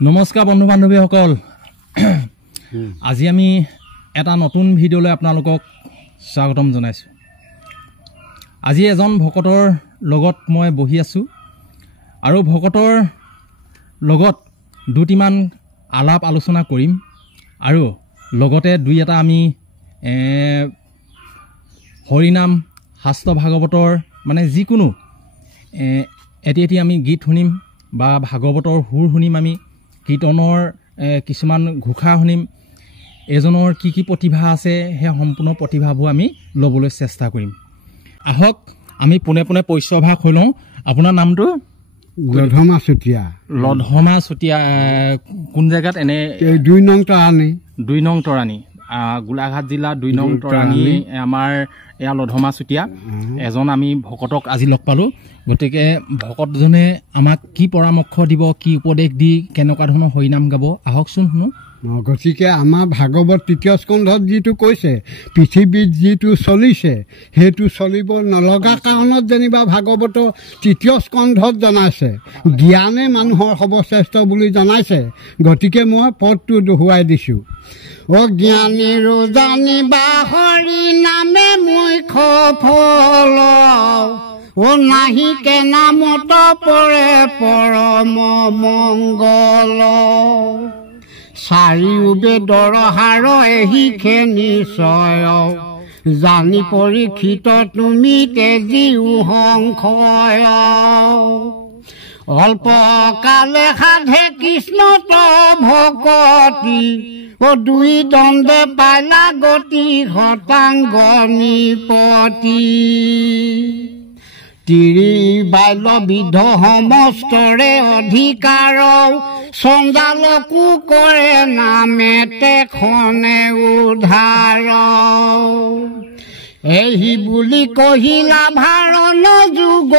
নমস্কাৰ বন্ধু বান্ধৱীসকল আজি আমি এটা নতুন ভিডিঅ'লৈ আপোনালোকক স্বাগতম জনাইছো। আজি এজন ভকতৰ লগত মই বহি আছো আৰু ভকতৰ লগত দুটিমান আলাপ আলোচনা কৰিম আৰু লগতে দুই এটা আমি হৰিনাম শাস্ত্ৰ ভাগৱতৰ মানে যিকোনো এটি আমি গীত শুনিম বা ভাগৱতৰ সুৰ শুনিম, আমি কীৰ্তনৰ কিছুমান ঘোষা শুনিম। এজনৰ কি প্ৰতিভা আছে সেই সম্পূৰ্ণ প্ৰতিভাবোৰ আমি ল'বলৈ চেষ্টা কৰিম। আহক আমি পোনে পোনে পৰিচয়ভাগ হৈ লওঁ। আপোনাৰ নামটো? লধমা চুতীয়া। লধমা চুতীয়া। কোন জেগাত? এনে 2 নং তৰাণী। 2 নং তৰাণী, গোলাঘাট জিলা 2 নং তৰাণী। আমাৰ এয়া লধমা চুতীয়া এজন আমি ভকতক আজি লগ পালোঁ। গতিকে ভকতজনে আমাক কি পৰামৰ্শ দিব, কি উপদেশ দি কেনেকুৱা ধৰণৰ হৰিনাম গাব, আহকচোন শুনো। গতিকে আমাৰ ভাগৱত 3য় স্কন্ধত যিটো কৈছে, পৃথিৱীত যিটো চলিছে সেইটো চলিব নলগা কাৰণত যেনিবা ভাগৱত 3য় স্কন্ধত জনাইছে, জ্ঞানে মানুহৰ সৰ্বশ্ৰেষ্ঠ বুলি জনাইছে। গতিকে মই পদটো দোহোৱাই দিছোঁ। অজ্ঞানীৰ জানিবা হৰি নামে মুখ্য ফল, ও নাহিকে নামত পৰে পৰম মংগল। চাৰিও বেদৰ হাৰ এহিখে নিশ্চয়, জানি পৰীক্ষিত তুমি তেজীও সংশয়। অল্প কালে সাধে কৃষ্ণত ভকতি, ও 2 দণ্ডে পাইলা গতি শতাংগ নিপতি। বাল্য বিধ সমস্তৰে অধিকাৰ, চণ্ডালকো কৰে নামেতে খনে উদ্ধাৰ। এই বুলি কহিলা ভাৰণ যোগ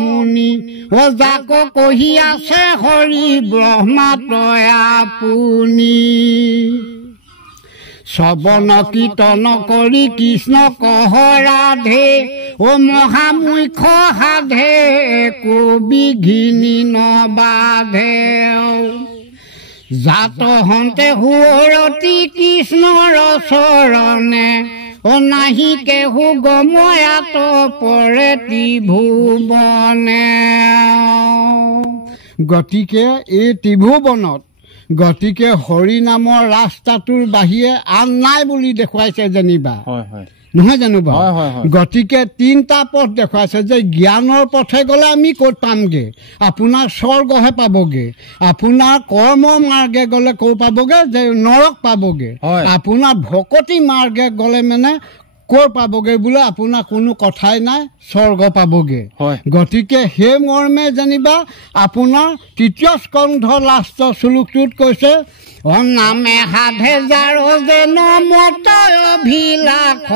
মুনি, ও যাক কহি আছে হৰি ব্ৰহ্মা তই আপুনি। শ্ৰৱণ কীৰ্তন কৰি কৃষ্ণ কহ ৰাধে, ও মহামুখ্য সাধে কবিঘিনি নবাধে। জাত হন্তে সুৰতি কৃষ্ণৰ চৰণে, ও নাহিকে সুগময়াত পৰে ত্ৰিভুৱনে। গতিকে এই ত্ৰিভুৱনত গতিকে হৰি নামৰ ৰাস্তাটোৰ বাহিৰে আন নাই বুলি দেখুৱাইছে যেনিবা, নহয় জানো বাৰু? গতিকে 3টা পথ দেখুৱাইছে যে জ্ঞানৰ পথে গ'লে আমি ক'ত পামগে? আপোনাৰ স্বৰ্গহে পাবগে। আপোনাৰ কৰ্ম মাৰ্গে গ'লে ক'ত পাবগে? যে নৰক পাবগে। আপোনাৰ ভকতি মাৰ্গে গ'লে মানে ক'ৰ পাবগে বোলে? আপোনাৰ কোনো কথাই নাই, স্বৰ্গ পাবগে। গতিকে সেই মৰ্মে যেনিবা আপোনাৰ 3য় স্কন্ধ লাষ্ট শ্লোকটোত কৈছে, নামে সাধে যাৰ যেন মত অভিলাষ,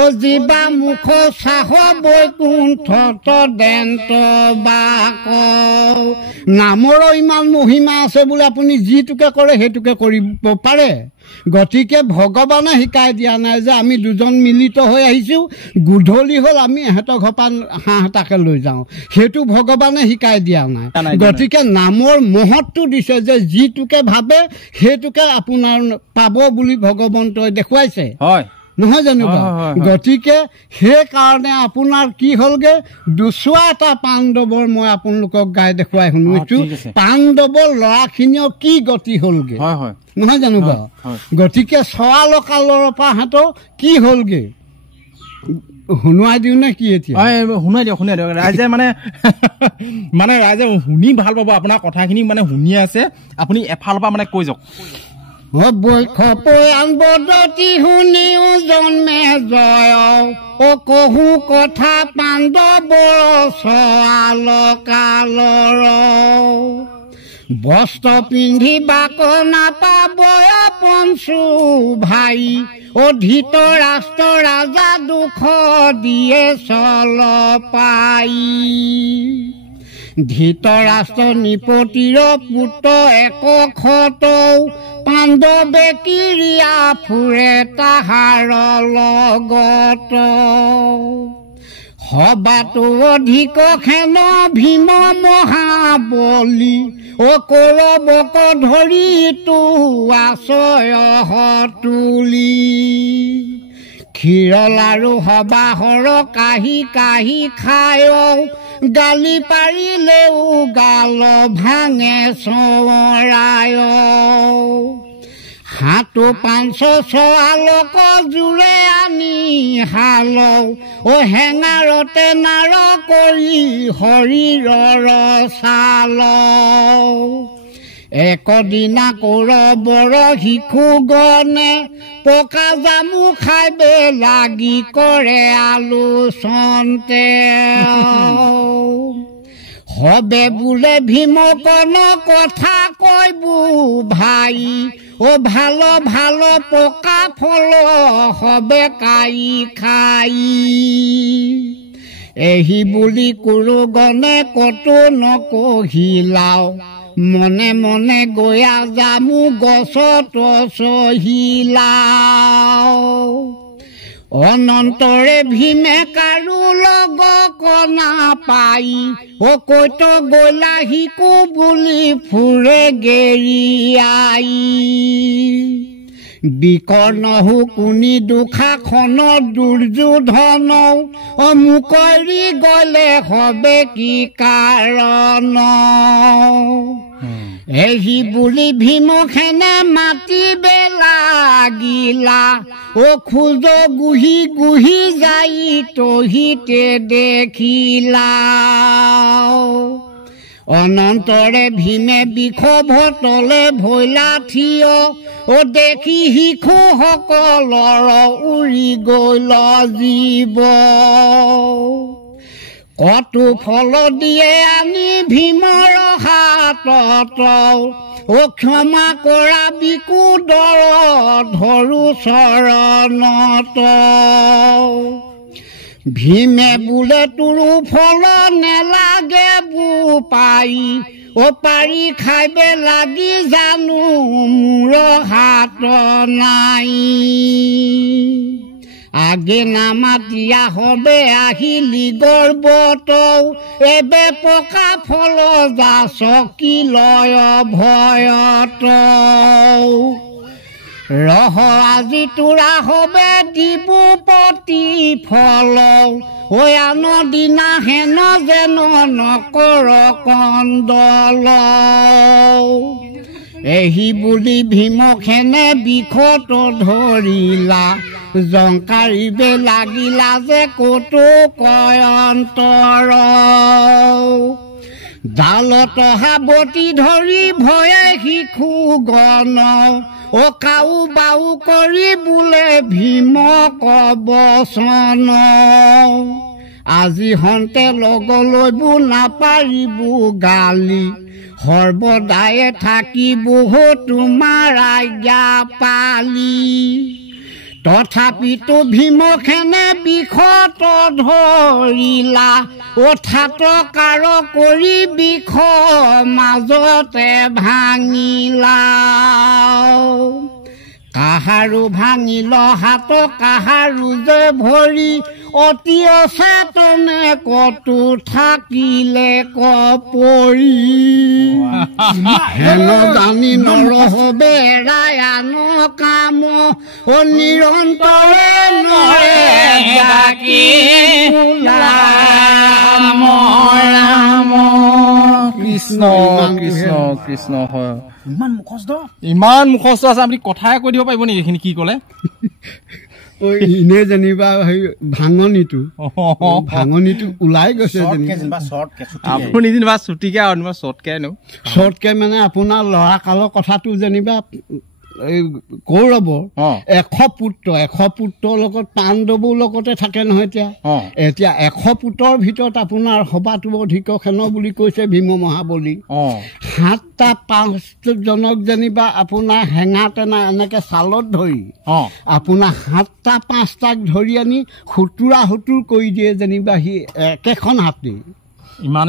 ও জীৱা মুখ চাহ বৈকুণ্ঠত দেন্ত বাক। নামৰো ইমান মহিমা আছে বোলে, আপুনি যিটোকে কৰে সেইটোকে কৰিব পাৰে। গতিকে ভগৱানে শিকাই দিয়া নাই যে আমি 2জন মিলিত হৈ আহিছোঁ, গধূলি হ'ল আমি এহেঁতৰ ঘৰ পৰা হাঁহ এটাকে লৈ যাওঁ, সেইটো ভগৱানে শিকাই দিয়া নাই। গতিকে নামৰ মহৎটো দিছে যে যিটোকে ভাবে সেইটোকে আপোনাৰ পাব বুলি ভগৱন্তই দেখুৱাইছে, নহয় জানো? গতিকে সেইকাৰণে আপোনাৰ কি হ'লগে, দুচোৱা এটা পাণ্ডৱৰ মই আপোনালোকক গাই দেখুৱাই শুনিছোঁ। পাণ্ডৱৰ ল'ৰাখিনিও কি গতি হ'লগে, নহয় জানো বাৰু? গতিকে চৰালকালৰ পৰা সিহঁতৰ কি হ'লগে শুনোৱাই দিওঁ নে কি? এতিয়া শুনাই দিয়ক ৰাইজে মানে ৰাইজে শুনি ভাল পাব আপোনাৰ কথাখিনি, মানে শুনি আছে আপুনি এফালৰ পৰা মানে কৈ যাওক। বৈশ পয়ান বদতি শুনিও জন্মে জয়, ও কহু কথা পাণ্ডৱৰ চৰালকালৰ। বস্ত্ৰ পিন্ধি বাক নাপাব পঞ্চু ভাই, ও ধৃতৰাষ্ট্ৰ ৰাজা দুখ দিয়ে চল পাই। ধৃতৰাষ্ট্ৰ নিপতিৰ পুত্ৰ একশত, পাণ্ডৱে কিৰিয়া ফুৰে তাহাৰ লগত। সবাতো অধিক খেন ভীম মহাবলী কৌৰৱক ধৰি তো আছয় তুলি ক্ষীৰ লাৰু সবাহৰ কাহি কাহি খায় গালি পাৰিলেও গাল ভাঙে চৰায় হাতো 500 লোক জোৰে আনি হাল হেঙাৰতে নাৰ কৰি শৰীৰৰ ছাল একদিনা কৌৰৱৰ শিশু গণে পকা জামু খাইবে লাগি কৰে আলোচনতে হবে বোলে ভীমকন কথা কইবু ভাই ভাল ভাল পকা ফল হবে কাই খাই এহি বুলি কুৰুগণে কতো নকহিলাও মনে মনে গয়া জামু গছত চহিলাও অনন্তৰে ভীমে কাৰো লগ কনা পাই কৈত গলা শিকো বুলি ফুৰে গেৰিয়াই বিকৰ্ণ শুকুনি দুখাখন দুৰ্যোধন মুকৰি গলে হবে কি কাৰণ এহি বুলি ভীমসেনে মাতিবে লাগিলা খোজ গুহি গুহি যাই তহিতে দেখিলা অনন্তৰে ভীমে বিষভতলে ভৈলা থিয় দেখি শিশুসকলৰ উৰি গল জীৱ কতো ফল দিয়ে আনি ভীমৰ হাতত ক্ষমা কৰা বিকুদৰ ধৰো চৰণত ভীমে বোলে তোৰো ফল নেলাগে বু পাই পাৰি খাইবে লাগি জানো মোৰ হাত নাই আগে নামাতিয়া হবে আহিলি গৰ্বত এবে পকা ফল যা চকি লয় ভয়ত ৰহ আজি তোৰা হবে দিবু পতি ফল আন দিনা হেন যেন নকৰ কন্দল এহি বুলি ভীমসেনে বিষত ধৰিলা জংকাৰিবে লাগিলা যে কতো কয়ন্তৰ ডালত হাবতি ধৰি ভয়ে শিশু গণ কাউ বাউ কৰি বোলে ভীম কবচন আজি হন্তে লগলৈবো নাপাৰিবো গালি সৰ্বদায়ে থাকিবো তোমাৰ আজ্ঞা পালি তথাপিতো ভীমসেনে বিষত ধৰিলা ঠাটকাৰ কৰি বিষ মাজতে ভাঙিলা কাহাৰো ভাঙিল হাত কাহাৰো যে ভৰি অতি অচেতনে কতো থাকিলে কপৰি হেন জানি নৰহবে এৰাই আন কাম নিৰন্তৰে নৰে ডাকি ৰাম ৰাম কৃষ্ণ কৃষ্ণ কৃষ্ণ হয় ইমান মুখস্থ আছে আপুনি কথাই কৈ দিব পাৰিব নেকি এইখিনি কি ক'লে ইনে যেনিবা ভাঙনিটো ওলাই গৈছে আপুনি যেনিবা ছুটিকে শ্বৰ্টকে মানে আপোনাৰ ল'ৰা কালৰ কথাটো যেনিবা কৌৰৱ 100 পুত্ৰৰ লগত পাণ্ডৱৰ লগতে থাকে নহয় এতিয়া 100 পুত্ৰৰ ভিতৰত আপোনাৰ সবাতো অধিক খেন বুলি কৈছে ভীম মহাবলী 7টা 5জনক যেনিবা আপোনাৰ হেঙা টেনা এনেকে চালত ধৰি আপোনাৰ 7টা 5টাক ধৰি আনি 70 কৰি দিয়ে যেনিবা সি একেখন হাতে ইমান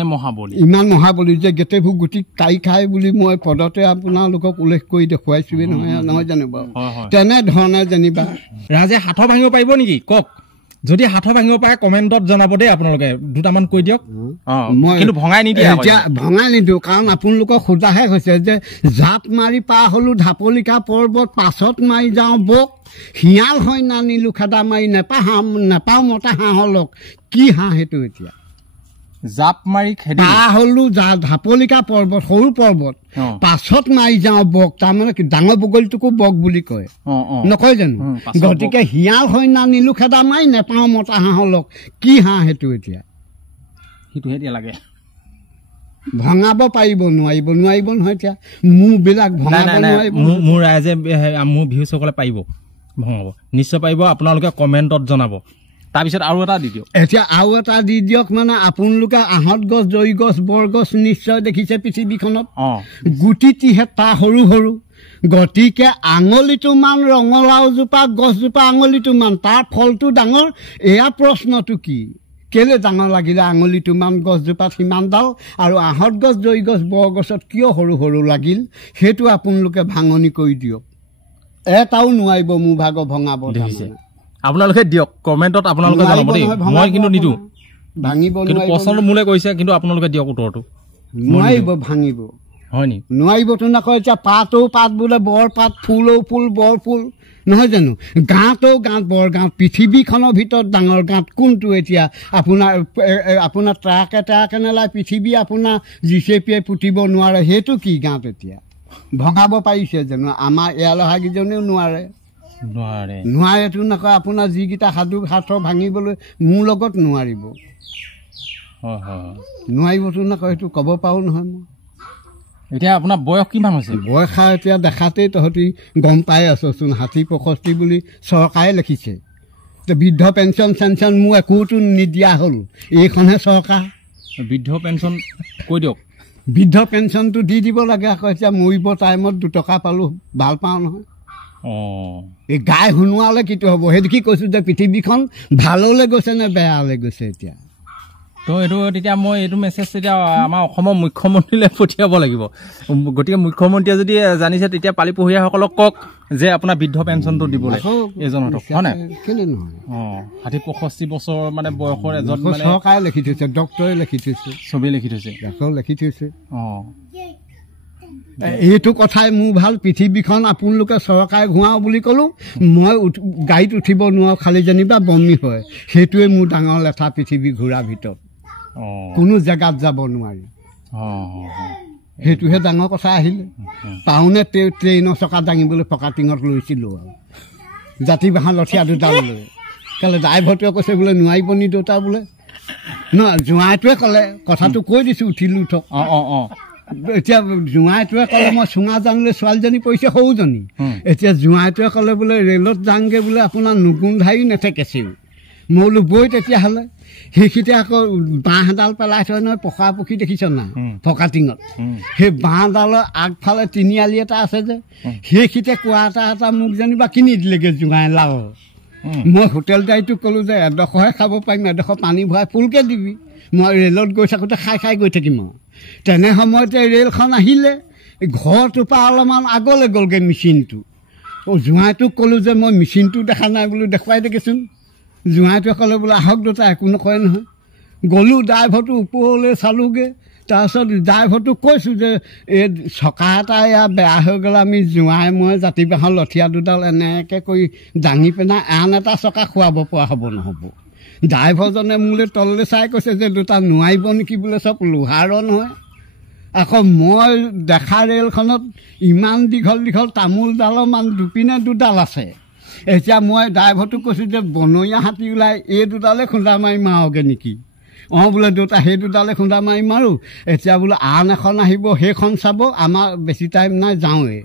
মহাবলী যে গোটেইবোৰ গুটি কাই খাই বুলি মই পদতে আপোনালোকক উল্লেখ কৰি দেখুৱাইছোৱেই নহয় জানো বাৰু তেনেধৰণে যেনিবা ৰাজে হাত ভাঙিব পাৰিব নেকি কওক যদি হাত ভাঙিব পাৰে কমেণ্টত জনাব দেই আপোনালোকে দুটামান কৈ দিয়ক কিন্তু ভঙাই নিদিয়ে এতিয়া ভঙাই নিদিওঁ কাৰণ আপোনালোকক সোধাহে হৈছে যে জাপ মাৰি পাৰ হলো ঢাপলিকা পৰ্বত পাছত মাৰি যাওঁ বক শিয়াল হৈ নানিলো খেদা মাৰি নেপাওঁ মতা হাঁহলক কি হাঁহ সেইটো এতিয়া জাপ মাৰি পাৰ হলো ঢাপলিকা পৰ্বত সৰু পৰ্বত পাছত মাৰি যাওঁ বক তাৰমানে ডাঙৰ বগলীটোকো বক বুলি কয় নকয় জানো গতিকে শিয়াল হৈ নানিলো খেদা মাৰি নেপাওঁ মতা হাঁহলক কি হাঁহ সেইটো এতিয়া সেইটোহে লাগে ভঙাব পাৰিব নোৱাৰিব নহয় এতিয়া মোৰবিলাক ভঙাব নোৱাৰিব মোৰ ৰাইজে মোৰ ভিউসকলে পাৰিব ভঙাব নিশ্চয় পাৰিব আপোনালোকে কমেণ্টত জনাব তাৰপিছত আৰু এটা দি দিয়ক এতিয়া আৰু এটা দি দিয়ক মানে আপোনালোকে আহঁত গছ জৰি গছ বৰগছ নিশ্চয় দেখিছে পৃথিৱীখনত গুটিটিহে তাৰ সৰু সৰু গতিকে আঙুলিটোমান ৰঙালাওজোপা গছজোপা আঙুলিটোমান তাৰ ফলটো ডাঙৰ এয়া প্ৰশ্নটো কি কেলে ডাঙৰ লাগিলে আঙুলিটোমান গছজোপাত সিমানডাল আৰু আহঁত গছ জৰি গছ বৰগছত কিয় সৰু সৰু লাগিল সেইটো আপোনালোকে ভাঙনি কৰি দিয়ক এটাও নোৱাৰিব মোৰ ভাগৰ ভঙাব আপোনালোকে দিয়ক কমেণ্টত আপোনালোকে জনাব দেই মই কিন্তু নিদিওঁ ভাঙিব প্ৰশ্নটো মোলে কৈছে কিন্তু আপোনালোকে দিয়ক উত্তৰটো নোৱাৰিব ভাঙিব হয় নি নোৱাৰিবতো নকয় এতিয়া পাতো পাত বোলে বৰ পাত ফুলও ফুল বৰ ফুল নহয় জানো গাঁতো গাঁত বৰ গাঁত পৃথিৱীখনৰ ভিতৰত ডাঙৰ গাঁত কোনটো এতিয়া আপোনাৰ ট্ৰাকে নেলায় পৃথিৱী আপোনাৰ জিচেপিয়ে পুতিব নোৱাৰে সেইটো কি গাঁত এতিয়া ভঙাব পাৰিছে জানো আমাৰ এয়াল অহাকেইজনেও নোৱাৰেতো নকয় আপোনাৰ যিকেইটা সাঁথৰ ভাঙিবলৈ মোৰ লগত নোৱাৰিবতো নকয় সেইটো ক'ব পাৰোঁ নহয় মই এতিয়া আপোনাৰ বয়স কিমান হৈছে বয়স এতিয়া দেখাতেই তহঁতি গম পাই আছচোন 60-65 বুলি চৰকাৰে লিখিছে বৃদ্ধ পেঞ্চন চেঞ্চন মোৰ একোতো নিদিয়া হ'ল এইখনহে চৰকাৰ বৃদ্ধ পেঞ্চন কৈ দিয়ক বৃদ্ধ পেঞ্চনটো দি দিব লাগে আকৌ এতিয়া মৰিব টাইমত 2 টকা পালোঁ ভাল পাওঁ নহয় এই গাই শুনোৱালে কিটো হ'ব সেইটো কি কৈছোঁ যে পৃথিৱীখন ভাললৈ গৈছে নে বেয়ালৈ গৈছে এতিয়া তো এইটো তেতিয়া মই এইটো মেছেজ তেতিয়া আমাৰ অসমৰ মুখ্যমন্ত্ৰীলৈ পঠিয়াব লাগিব গতিকে মুখ্যমন্ত্ৰীয়ে যদি জানিছে তেতিয়া পালি পঢ়ুৱাসকলক কওক যে আপোনাৰ বৃদ্ধ পেঞ্চনটো দিবলৈ এজনক হয় নাই কেলে নহয় 60-65 বছৰ মানে বয়সৰ এজন চৰকাৰে লিখি থৈছে ডক্টৰে লিখি থৈছে চবেই লিখি থৈছে লিখি থৈছে এইটো কথাই মোৰ ভাল পৃথিৱীখন আপোনালোকে চৰকাৰে ঘূৰাওঁ বুলি ক'লোঁ মই গাড়ীত উঠিব নোৱাৰোঁ খালি যেনিবা বমি হয় সেইটোৱে মোৰ ডাঙৰ লেঠা পৃথিৱী ঘূৰাৰ ভিতৰত কোনো জেগাত যাব নোৱাৰি সেইটোহে ডাঙৰ কথা আহিলে পাওনে ট্ৰেইনৰ চকা দাঙিবলৈ পকা টিঙত লৈছিলোঁ আৰু জাতি বাঁহৰ লঠীয়া দুডাল লৈ কেলে ড্ৰাইভাৰটোৱে কৈছে বোলে নোৱাৰিব নি দেউতা বোলে নহয় জোঁৱাইটোৱে ক'লে কথাটো কৈ দিছোঁ উঠিলোঁ উঠক এতিয়া জোঁৱাইটোৱে ক'লে মই চুঙা জানলৈ ছোৱালীজনী পৰিছে সৰুজনী এতিয়া জোঁৱাইটোৱে ক'লে বোলে ৰেলত যাওঁগৈ বোলে আপোনাৰ নুগোন্ধায়ো নেথেকেছেও মই বোলো বৈ তেতিয়াহ'লে সেইখিতে আকৌ বাঁহ এডাল পেলাই থয় নহয় পকা পক্ষী দেখিছ না পকা টিঙত সেই বাঁহডালৰ আগফালে তিনিআলি এটা আছে যে সেইখিতে কোৱা এটা মোক যেনিবা কিনি দিলেগৈ জোঁৱাই লাও মই হোটেল ডাইটোক ক'লোঁ যে এডোখৰহে খাব পাৰিম এডোখৰ পানী ভৰাই ফুলকৈ দিবি মই ৰেলত গৈ থাকোঁতে খাই গৈ থাকিম আৰু তেনে সময়তে ৰেলখন আহিলে ঘৰটোৰ পৰা অলপমান আগলৈ গ'লগৈ মেচিনটো জোঁৱাইটোক ক'লোঁ যে মই মেচিনটো দেখা নাই বোলো দেখুৱাই দেখিছোন জোঁৱাইটোৱে ক'লে বোলে আহক দেউতা একো নকয় নহয় গ'লোঁ ড্ৰাইভাৰটো ওপৰলৈ চালোঁগৈ তাৰপিছত ড্ৰাইভাৰটোক কৈছোঁ যে এই চকা এটা ইয়াৰ বেয়া হৈ গ'লে আমি জোঁৱাই মই জাতি বাঁহৰ লঠীয়া দুডাল এনেকৈ কৰি দাঙি পেলাই আন এটা চকা খুৱাব পৰা হ'ব নহ'ব ড্ৰাইভাৰজনে মোলৈ তললৈ চাই কৈছে যে দেউতা নোৱাৰিব নেকি বোলে চব লোহাৰৰ নহয় আকৌ মই দেখা ৰেলখনত ইমান দীঘল তামোলডালৰ মান দুপিনে দুডাল আছে এতিয়া মই ড্ৰাইভাৰটোক কৈছোঁ যে বনৰীয়া হাতী ওলাই এই দুডালে খুন্দা মাৰি মাৰোগৈ নেকি বোলে দেউতা সেই দুডালে খুন্দা মাৰি মাৰোঁ এতিয়া বোলে আন এখন আহিব সেইখন চাব আমাৰ বেছি টাইম নাই যাওঁৱে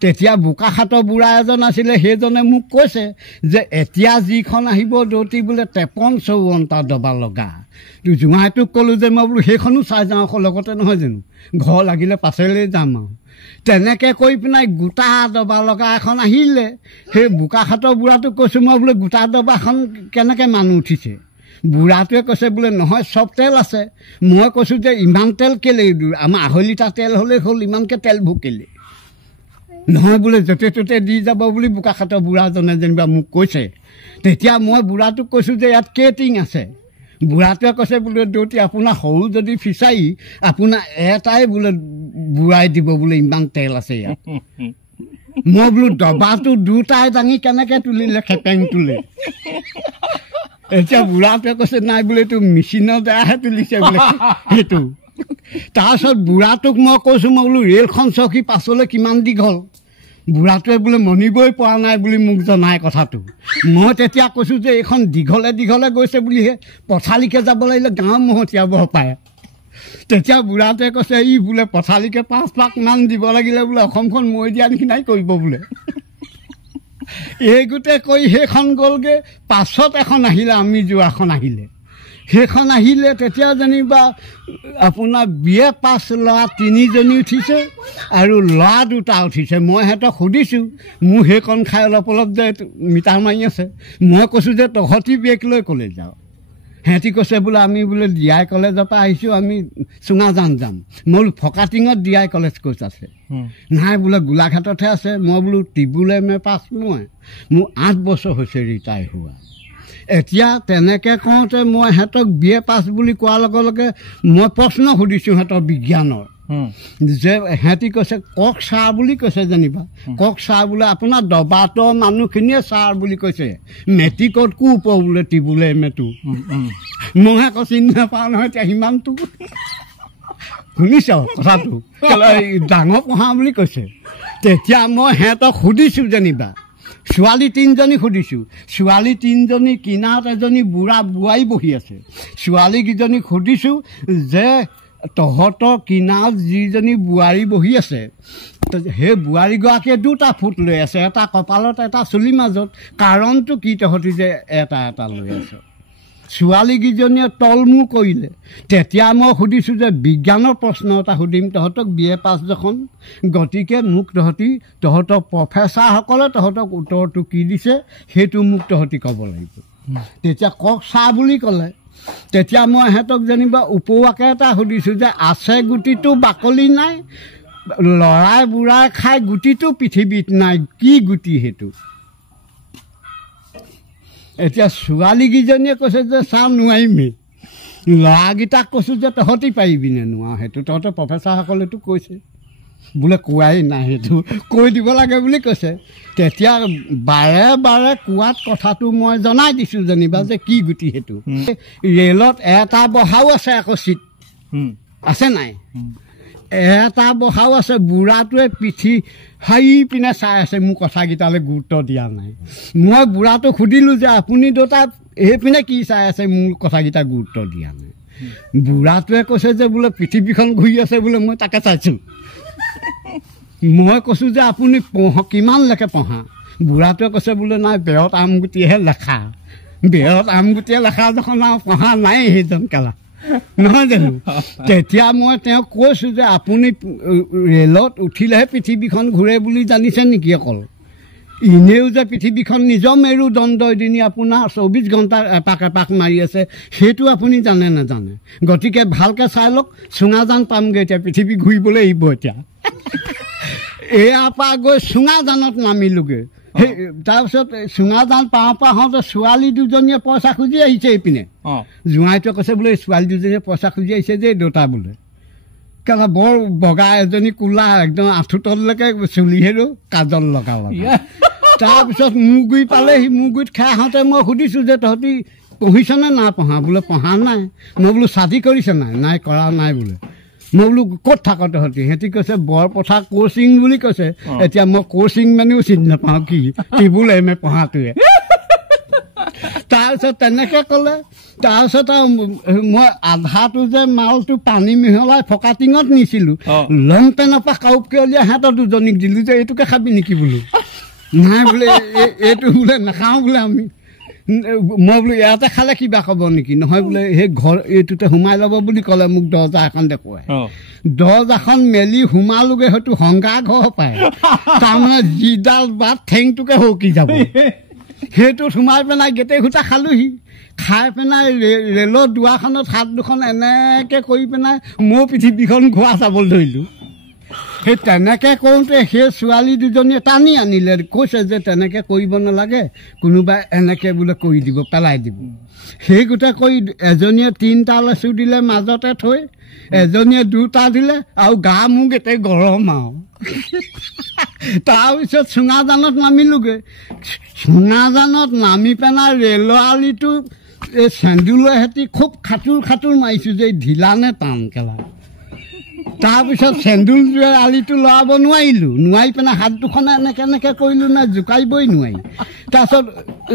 তেতিয়া বোকাখাটৰ বুঢ়া এজন আছিলে সেইজনে মোক কৈছে যে এতিয়া যিখন আহিব দৌতি বোলে 53-54টা ডবা লগা জোঁৱাইটোক ক'লোঁ যে মই বোলো সেইখনো চাই যাওঁ লগতে নহয় জানো ঘৰ লাগিলে পাছলৈ যাম আৰু তেনেকৈ কৰি পিনাই গোটা ডবা লগা এখন আহিলে সেই বোকাখাটৰ বুঢ়াটোক কৈছোঁ মই বোলে গোটা ডবাখন কেনেকৈ মানুহ উঠিছে বুঢ়াটোৱে কৈছে বোলে নহয় চব তেল আছে মই কৈছোঁ যে ইমান তেল কেলৈ আমাৰ 2.5 লিটাৰ তেল হ'লেই হ'ল ইমানকৈ তেল ভুকিলে নহয় বোলে য'তে ত'তে দি যাব বুলি বোকাখাটৰ বুঢ়াজনে যেনিবা মোক কৈছে। তেতিয়া মই বুঢ়াটোক কৈছোঁ যে ইয়াত কেইটিং আছে। বুঢ়াটোৱে কৈছে বোলে দেউতি আপোনাৰ সৰু যদি ফিচাৰী আপোনাৰ এটাই বোলে বুঢ়াই দিব বোলে, ইমান তেল আছে ইয়াত। মই বোলো ডবাটো দুটাই দাঙি কেনেকৈ তুলিলে খেপেং তুলে। এতিয়া বুঢ়াটোৱে কৈছে নাই বোলে এইটো মেচিনৰ দ্বাৰাহে তুলিছে বোলে সেইটো। তাৰপিছত বুঢ়াটোক মই কৈছোঁ, মই বোলো ৰেলখন চকী পাছলৈ কিমান দীঘল? বুঢ়াটোৱে বোলে মনিবই পৰা নাই বুলি মোক জনাই কথাটো। মই তেতিয়া কৈছোঁ যে এইখন দীঘলে দীঘলে গৈছে বুলিহে, পথালিকে যাব লাগিলে গাঁও মহতিয়াব পাৰে। তেতিয়া বুঢ়াটোৱে কৈছে ই বোলে পথালিকে 5 লাখমান দিব লাগিলে বোলে অসমখন মৰি দিয়া নিচিনাই কৰিব বোলে। এই গোটেই কৈ সেইখন গ'লগৈ। পাছত এখন আহিলে, আমি যোৱাখন আহিলে, সেইখন আহিলে। তেতিয়া যেনিবা আপোনাৰ BA পাছ ল'ৰা 3জনী উঠিছে আৰু ল'ৰা 2টা উঠিছে। মই সিহঁতক সুধিছোঁ, মোৰ সেইখন খাই অলপ অলপ যে মিটাৰ মাৰি আছে। মই কৈছোঁ যে তহঁতি বেগ লৈ ক'লে যাওঁ। সিহঁতি কৈছে বোলে আমি বোলে DI কলেজৰ পৰা আহিছোঁ, আমি চুঙাজান যাম। মই বোলো ফকাটিঙত DI কলেজ ক'ত আছে? নাই বোলে গোলাঘাটতহে আছে। মই বোলো টিবুল MA পাছ মই, মোৰ 8 বছৰ হৈছে ৰিটায়াৰ হোৱা। এতিয়া তেনেকৈ কওঁতে মই সিহঁতক BA পাছ বুলি কোৱাৰ লগে লগে মই প্ৰশ্ন সুধিছোঁ সিহঁতৰ বিজ্ঞানৰ, যে সিহঁতি কৈছে কক ছাৰ বুলি কৈছে যেনিবা। কক ছাৰ বোলে আপোনাৰ দবাতৰ মানুহখিনিয়ে ছাৰ বুলি কৈছে, মেট্ৰিকত কোপ বোলে টিবুল MAটো। মইহে আকৌ চিনি নাপাওঁ নহয় এতিয়া সিমানটো। শুনিছ কথাটো? ডাঙৰ পঢ়া বুলি কৈছে। তেতিয়া মই সিহঁতক সুধিছোঁ যেনিবা, ছোৱালী 3জনী সুধিছোঁ। ছোৱালী 3জনী কিনাৰত এজনী বুঢ়া বোৱাৰী বহি আছে। ছোৱালীকেইজনীক সুধিছোঁ যে তহঁতৰ কিনাৰত যিজনী বোৱাৰী বহি আছে সেই বোৱাৰীগৰাকীয়ে 2টা ফুট লৈ আছে, এটা কপালত এটা চুলিৰ মাজত, কাৰণটো কি তহঁতি যে এটা এটা লৈ আছ? ছোৱালীকেইজনীয়ে তলমূৰ কৰিলে। তেতিয়া মই সুধিছোঁ যে বিজ্ঞানৰ প্ৰশ্ন এটা সুধিম, তহঁতক BA পাছ দেখোন, গতিকে মোক তহঁতৰ প্ৰফেচাৰসকলে তহঁতক উত্তৰটো কি দিছে সেইটো মোক তহঁতি ক'ব লাগিব। তেতিয়া কক ছাৰ বুলি ক'লে। তেতিয়া মই সিহঁতক যেনিবা উপৰুৱাকৈ এটা সুধিছোঁ যে আছে গুটিটো বাকলি নাই, ল'ৰাই বুঢ়াই খাই গুটিটো পৃথিৱীত নাই, কি গুটি সেইটো? এতিয়া ছোৱালীকেইজনীয়ে কৈছে যে ছাৰ নোৱাৰিমেই। ল'ৰাকেইটাক কৈছোঁ যে তহঁতি পাৰিবি নে নোৱাৰ? সেইটো তহঁতৰ প্ৰফেচাৰসকলেতো কৈছে বোলে কোৱাই নাই, সেইটো কৈ দিব লাগে বুলি কৈছে। তেতিয়া বাৰে বাৰে কোৱাত কথাটো মই জনাই দিছোঁ যেনিবা যে কি গুটি সেইটো। ৰেলত এটা বহাও আছে, আকৌ চিট আছে নাই? এটা বহাও আছে। বুঢ়াটোৱে পিঠি হাই পিনে চাই আছে, মোৰ কথাকেইটালৈ গুৰুত্ব দিয়া নাই। মই বুঢ়াটোক সুধিলোঁ যে আপুনি দেউতা এইপিনে কি চাই আছে, মোৰ কথাকেইটা গুৰুত্ব দিয়া নাই। বুঢ়াটোৱে কৈছে যে বোলে পৃথিৱীখন ঘূৰি আছে বোলে, মই তাকে চাইছোঁ। মই কৈছোঁ যে আপুনি কিমানলৈকে পঢ়া? বুঢ়াটোৱে কৈছে বোলে নাই বেৰত আমগুটিহে লেখা। বেৰত আমগুটিয়ে লেখা যখন আৰু পঢ়া নাই সেইজন কেলা, নহয় জানো? তেতিয়া মই তেওঁক কৈছোঁ যে আপুনি ৰেলত উঠিলেহে পৃথিৱীখন ঘূৰে বুলি জানিছে নেকি? অকল এনেও যে পৃথিৱীখন নিজৰ মেৰুদণ্ডই দিনি আপোনাৰ 24 ঘণ্টা এপাক এপাক মাৰি আছে, সেইটো আপুনি জানে নাজানে? গতিকে ভালকৈ চাই লওক, চুঙাজান পামগৈ এতিয়া, পৃথিৱী ঘূৰিবলৈ আহিব এতিয়া। এয়াৰ পৰা গৈ চুঙাজানত নামিলোগৈ। সেই তাৰপিছত চুঙাজান পাওঁতে ছোৱালী 2জনীয়ে পইচা খুজি আহিছে এইপিনে। জোঁৱাইটোৱে কৈছে বোলে ছোৱালী 2জনীয়ে পইচা খুজি আহিছে যে দেউতা বোলে। কেলা বৰ বগা এজনী কোলা, একদম আঁঠুতললৈকে চুলি হেৰো, কাজল লগাব। তাৰপিছত মোৰ গুৰি পালেহি। মোৰ গুৰিত খাই আহোঁতে মই সুধিছোঁ যে তহঁতি পঢ়িছনে নাই পঢ়া? বোলে পঢ়া নাই। মই বোলো চাদি কৰিছে নাই? নাই কৰা নাই বোলে। মই বোলো ক'ত থাক তহঁতি? সিহঁতি কৈছে বৰপথাৰ কোচিং বুলি কৈছে। এতিয়া মই কোচিং মানেও চিনি নাপাওঁ কি, টিবুল MA পঢ়াটোৱে। তাৰপিছত তেনেকৈ ক'লে। তাৰপিছত আৰু মই আধাটো যে মালটো পানী মিহলাই ফকাটিঙত নিছিলোঁ, লং পেনৰ পৰা কাউপকৈ উলিয়াই সিহঁতৰ 2জনীক দিলোঁ যে এইটোকে খাবি নেকি বোলো। নাই বোলে এইটো বোলে নাখাওঁ বোলে আমি। মই বোলো ইয়াতে খালে কিবা ক'ব নেকি? নহয় বোলে সেই ঘৰ এইটোতে সোমাই ল'ব বুলি ক'লে। মোক দৰ্জা এখন দেখুৱাই দৰ্জাখন মেলি সোমালোগৈ। হয়তো সংগা ঘৰ পায়, তাৰমানে যিডাল বাট ঠেংটোকে হকি যাব। সেইটোত সোমাই পেলাই গেটে সূতা খালোহি। খাই পেলাই ৰেলৰ দুৱাৰখনত হাত দুখন এনেকৈ কৰি পেলাই মোৰ পৃথিৱীখন ঘূৰা চাবলৈ ধৰিলোঁ। সেই তেনেকৈ কৰোঁতে সেই ছোৱালী দুজনীয়ে টানি আনিলে, কৈছে যে তেনেকৈ কৰিব নালাগে, কোনোবাই এনেকৈ বোলে কৰি দিব, পেলাই দিব। সেই গোটেই কৰি এজনীয়ে 3টা লেচু দিলে মাজতে থৈ, এজনীয়ে 2টা দিলে, আৰু গা মোক এতে গৰম আৰু। তাৰপিছত চুঙাজানত নামিলোগৈ। চুঙাজানত নামি পেলাই ৰেলৰ আলিটো এই চেন্দুলৰ সৈতে খুব খাটোৰ মাৰিছোঁ যে ঢিলা নে টান কেলা। তাৰপিছত চেন্দুলটোৱে আলিটো লৰাব নোৱাৰিলোঁ, নোৱাৰি পেলাই হাত দুখনে এনেকৈ কৰিলোঁ নে জোকাৰিবই নোৱাৰি। তাৰপিছত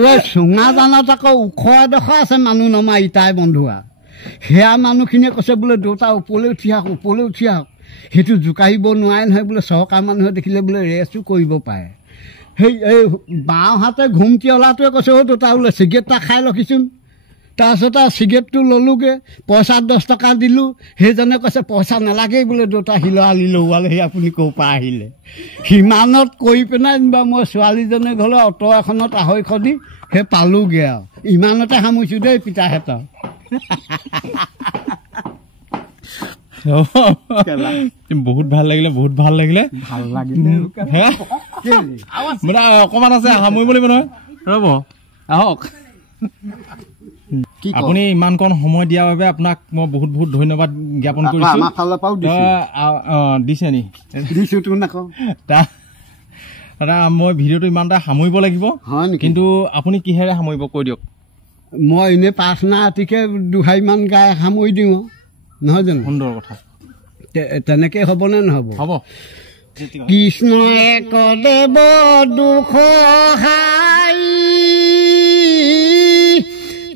এই চুঙাজানত আকৌ ওখ এডোখৰ আছে মানুহ নমা ইটাই বন্ধোৱা, সেয়া মানুহখিনিয়ে কৈছে বোলে দেউতা ওপৰলৈ উঠি আহক, সেইটো জোকাৰিব নোৱাৰে নহয় বোলে, চৰকাৰ মানুহে দেখিলে বোলে ৰেচো কৰিব পাৰে। সেই এই বাওঁহাতে ঘুমটিঅলাটোৱে কৈছে অ' দেউতা বোলে চিগেট এটা খাই ৰখিছোন। তাৰপিছত আৰু চিগেটটো ল'লোগৈ, পইচা 10 টকা দিলোঁ। সেইজনে কৈছে পইচা নালাগেই বোলে দেউতা, শিলৰ আলি লওৱালে, সেই আপুনি ক'ৰ পৰা আহিলে। সিমানত কৰি পেলাই যেনিবা মই ছোৱালীজনী ঘৰলৈ অ'টো এখনত 250 দি সেই পালোগৈ আৰু। ইমানতে সামৰিছোঁ দেই পিতাহঁতৰ। বহুত ভাল লাগিলে, মানে অকণমান আছে সামৰিব লাগিব নহয়, ৰ'ব আহক। আপুনি ইমানকণ সময় দিয়াৰ বাবে আপোনাক মই বহুত ধন্যবাদ জ্ঞাপন কৰিছোঁ। দিছে নি? দাদা মই ভিডিঅ'টো ইমান এটা সামৰিব লাগিব, কিন্তু আপুনি কিহেৰে সামৰিব কৈ দিয়ক। মই এনেই প্ৰাৰ্থনা ৰাতিকে 2-3মান গাই সামৰি দিওঁ, নহয় জানো? সুন্দৰ কথা। তেনেকৈ হ'বনে নহ'ব? হ'ব। কৃষ্ণয়ে কদেৱ দুখ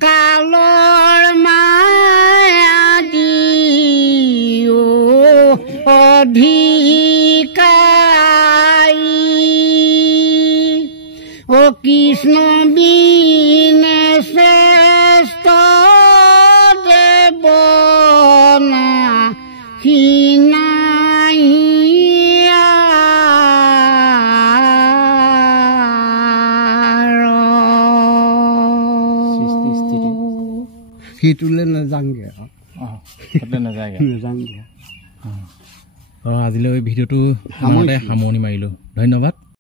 কালৰ মায়া দিও অধিকাৰী, অ কৃষ্ণ বিনে শ্ৰেষ্ঠ দেৱ নাই। সিটোলৈ নাযাওঁগৈ, আজিলৈ ভিডিঅ'টো সামৰণি মাৰিলোঁ। ধন্যবাদ।